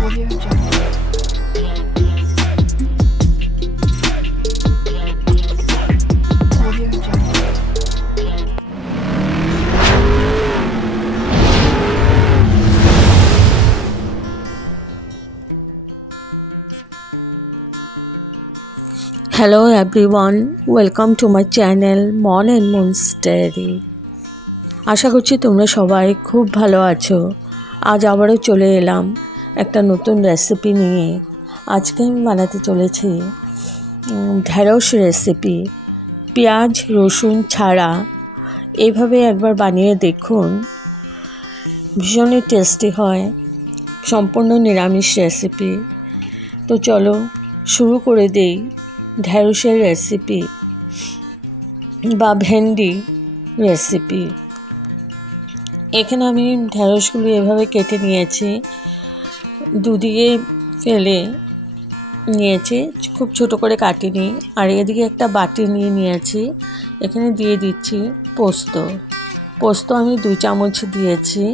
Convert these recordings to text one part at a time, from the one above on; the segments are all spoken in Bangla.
Audio Jungle. Audio Jungle. Hello everyone, welcome to my channel Mon and Moon's Diary. আশা করছি তোমরা সবাই খুব ভালো আছো। আজ আবারও চলে এলাম একটা নতুন রেসিপি নিয়ে। আজকে আমি বানাতে চলেছি ঢেঁড়স রেসিপি। পেঁয়াজ রসুন ছাড়া এইভাবে একবার বানিয়ে দেখুন, ভীষণই টেস্টি হয়। সম্পূর্ণ নিরামিষ রেসিপি। তো চলো শুরু করে দেই ঢেঁড়সের রেসিপি বা ভেন্ডি রেসিপি। এখানে আমি ঢেঁড়সগুলো এভাবে কেটে নিয়েছি, দুদিকে ফেলে নিয়েছি, খুব ছোট করে কাটিনি। আর এদিকে একটা বাটি নিয়ে নিয়েছি, এখানে দিয়ে দিচ্ছি পোস্ত আমি 2 চামচ দিয়েছি।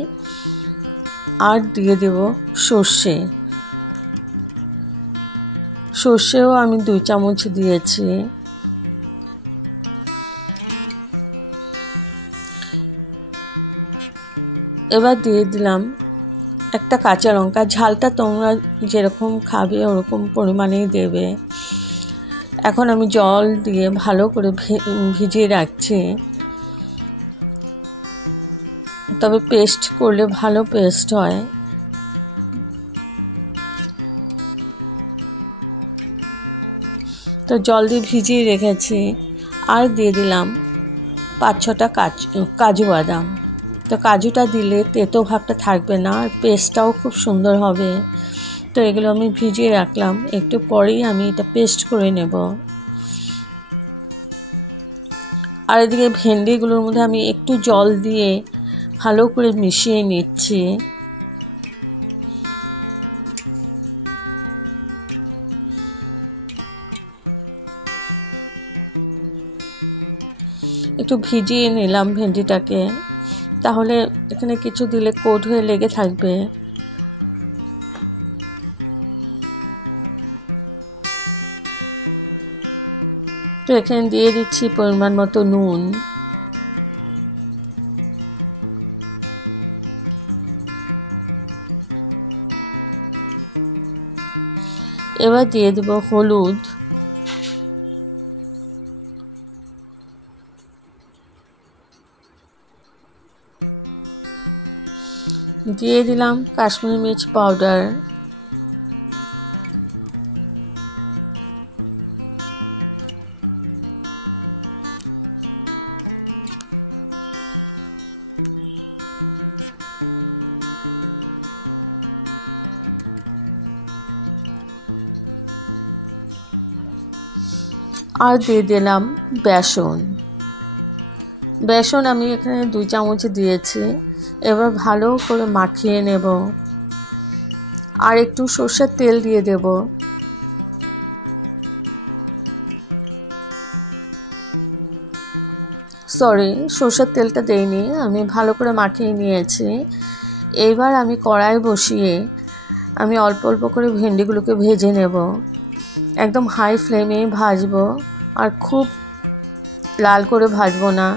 আর দিয়ে দেব সর্ষেও আমি 2 চামচ দিয়েছি। এবার দিয়ে দিলাম একটা কাঁচা লঙ্কা। ঝালটা তোমরা যেরকম খাবে ওরকম পরিমাণেই দেবে। এখন আমি জল দিয়ে ভালো করে ভিজিয়ে রাখছি, তবে পেস্ট করলে ভালো পেস্ট হয়। তো জল দিয়ে ভিজিয়ে রেখেছি। আর দিয়ে দিলাম 5-6টা কাজু বাদাম। তো কাজুটা দিলে তেতো ভাবটা থাকবে না, আর পেস্টটাও খুব সুন্দর হবে। তো এগুলো আমি ভিজিয়ে রাখলাম, একটু পরেই আমি এটা পেস্ট করে নেব। আর এদিকে ভেন্ডিগুলোর মধ্যে আমি একটু জল দিয়ে ভালো করে মিশিয়ে নিচ্ছি। একটু ভিজিয়ে নিলাম ভেন্ডিটাকে, তাহলে এখানে কিছু দিলে কোট হয়ে লেগে থাকবে। তো এখানে দিয়ে দিচ্ছি পরিমাণ মতো নুন। এবার দিয়ে দেব হলুদ। দিয়ে দিলাম কাশ্মীরি মির্চ পাউডার। আর দিয়ে দিলাম বেসন আমি এখানে 2 চামচ দিয়েছি। এবার ভালো করে মাখিয়ে নেব। আর একটু সরষের তেল দিয়ে দেব। সরষের তেলটা দেইনি, আমি ভালো করে মাখিয়ে নিয়েছি। এইবার আমি কড়াই বসিয়ে আমি অল্প অল্প করে ভেন্ডিগুলোকে ভেজে নেব। একদম হাই ফ্লেমে ভাজবো, আর খুব লাল করে ভাজবো না।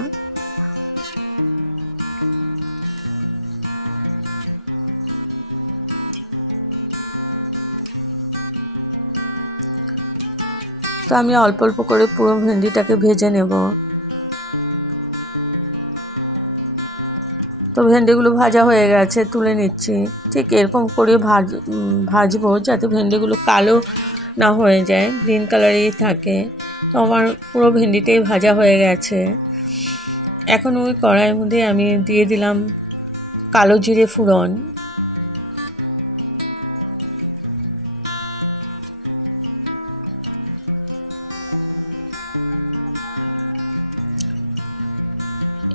তো আমি অল্প অল্প করে পুরো ভেন্ডিটাকে ভেজে নেব। তো ভেন্ডিগুলো ভাজা হয়ে গেছে, তুলে নিচ্ছি। ঠিক এরকম করে ভাজবো যাতে ভেন্ডিগুলো কালো না হয়ে যায়, গ্রিন কালারেই থাকে। তো আমার পুরো ভেন্ডিটাই ভাজা হয়ে গেছে। এখন ওই কড়াইয়ের মধ্যে আমি দিয়ে দিলাম কালো জিরে ফোড়ন।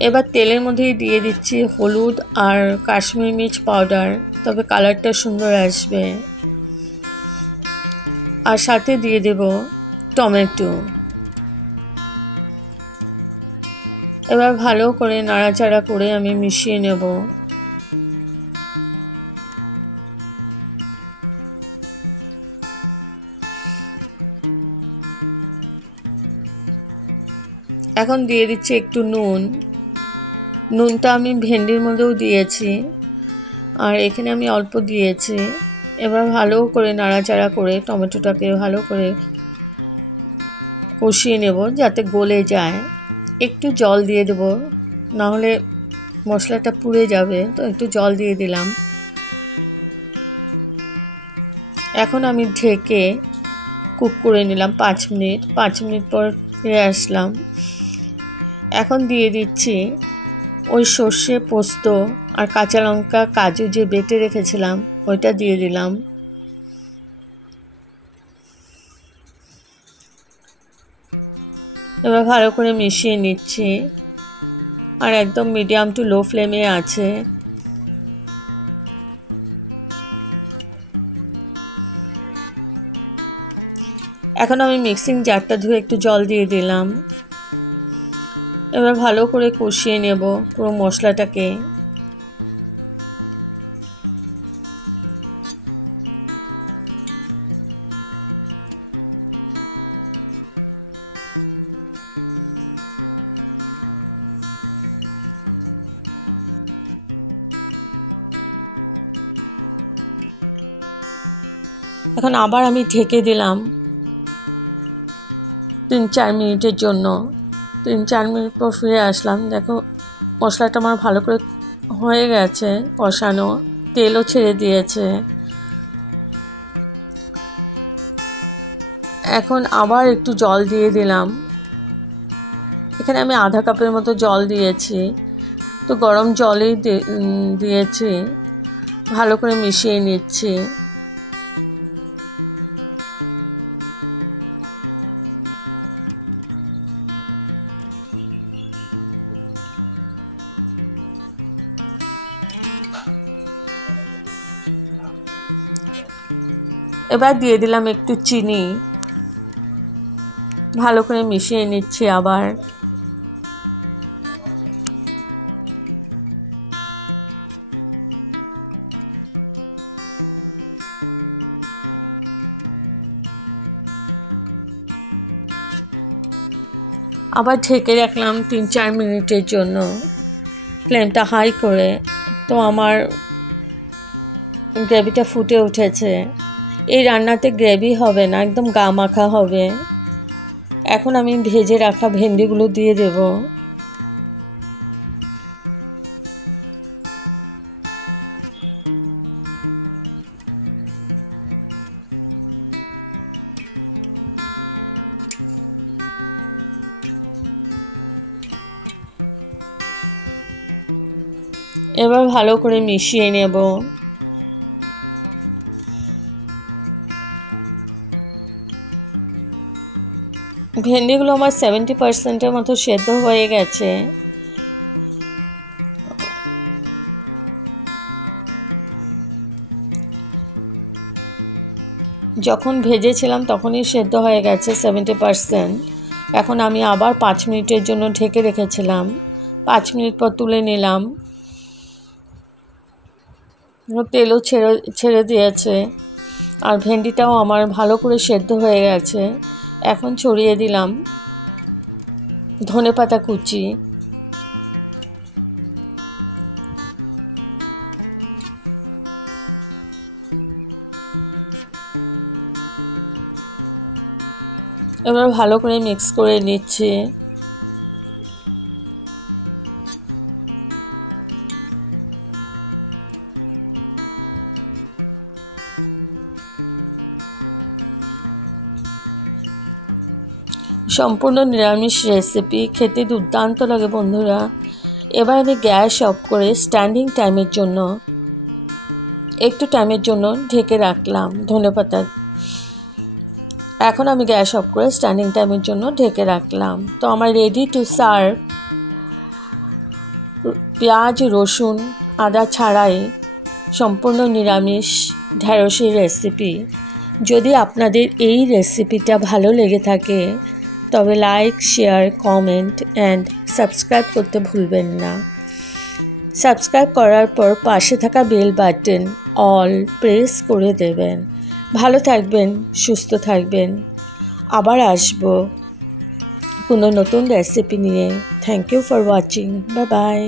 এবার তেলের মধ্যেই দিয়ে দিচ্ছি হলুদ আর কাশ্মীরি মির্চ পাউডার, তবে কালারটা সুন্দর আসবে। আর সাথে দিয়ে দেব টমেটো। এবার ভালো করে নাড়াচাড়া করে আমি মিশিয়ে নেব। এখন দিয়ে দিচ্ছি একটু নুন। নুনটা আমি ভেন্ডির মধ্যেও দিয়েছি, আর এখানে আমি অল্প দিয়েছি। এবার ভালো করে নাড়াচাড়া করে টমেটোটাকে ভালো করে কষিয়ে নেব যাতে গলে যায়। একটু জল দিয়ে দেব, নাহলে মশলাটা পুড়ে যাবে, তো একটু জল দিয়ে দিলাম। এখন আমি ঢেকে কুক করে নিলাম 5 মিনিট। 5 মিনিট পর ফিরে আসলাম। এখন দিয়ে দিচ্ছি ওই সর্ষে, পোস্ত আর কাঁচা লঙ্কা, কাজু যে বেটে রেখেছিলাম ওইটা দিয়ে দিলাম। এবার ভালো করে মিশিয়ে নিচ্ছি, আর একদম মিডিয়াম টু লো ফ্লেমে আছে। এখন আমি মিক্সিং জারটা ধুয়ে একটু জল দিয়ে দিলাম। এবার ভালো করে কষিয়ে নেব পুরো মশলাটাকে। এখন আবার আমি ঢেকে দিলাম 3-4 মিনিটের জন্য। 3-4 মিনিট পর ফিরে আসলাম। দেখো মশলাটা আমার ভালো করে হয়ে গেছে কষানো, তেলও ছেড়ে দিয়েছে। এখন আবার একটু জল দিয়ে দিলাম। এখানে আমি আধা কাপের মতো জল দিয়েছি, তো গরম জলেই দিয়েছি। ভালো করে মিশিয়ে নিচ্ছি। এবার দিয়ে দিলাম একটু চিনি। ভালো করে মিশিয়ে নিচ্ছি আবার। আবার ঢেকে রাখলাম 3-4 মিনিটের জন্য, ফ্লেমটা হাই করে। তো আমার গ্রেভিটা ফুটে উঠেছে। এই রান্নাতে গ্রেভি হবে না, একদম গা মাখা হবে। এখন আমি ভেজে রাখা ভেন্ডিগুলো দিয়ে দেব। এবার ভালো করে মিশিয়ে নেব। ভেন্ডিগুলো আমার 70%-এর মতো সেদ্ধ হয়ে গেছে। যখন ভেজেছিলাম তখনই সেদ্ধ হয়ে গেছে 70%। এখন আমি আবার 5 মিনিটের জন্য ঢেকে রেখেছিলাম। 5 মিনিট পর তুলে নিলাম। তেলও ছেড়ে দিয়েছে, আর ভেন্ডিটাও আমার ভালো করে সেদ্ধ হয়ে গেছে। এখন ছড়িয়ে দিলাম ধনেপাতা কুচি। এবার ভালো করে মিক্স করে নিচ্ছি। সম্পূর্ণ নিরামিষ রেসিপি, খেতে দুর্দান্ত লাগে বন্ধুরা। এবার আমি গ্যাস অফ করে স্ট্যান্ডিং টাইমের জন্য ঢেকে রাখলাম ধনেপাতা। এখন আমি গ্যাস অফ করে স্ট্যান্ডিং টাইমের জন্য ঢেকে রাখলাম। তো আমার রেডি টু সার্ভ পেঁয়াজ, রসুন, আদা ছাড়াই সম্পূর্ণ নিরামিষ ঢ্যাঁড়সের রেসিপি। যদি আপনাদের এই রেসিপিটা ভালো লেগে থাকে তবে like, share, comment and subscribe করতে ভুলবেন না। সাবস্ক্রাইব করার পর পাশে থাকা বেল বাটন অল প্রেস করে দেবেন। ভালো থাকবেন, সুস্থ থাকবেন। আবার আসবো। কোনো নতুন রেসিপি নিয়ে। Thank you for watching, bye by.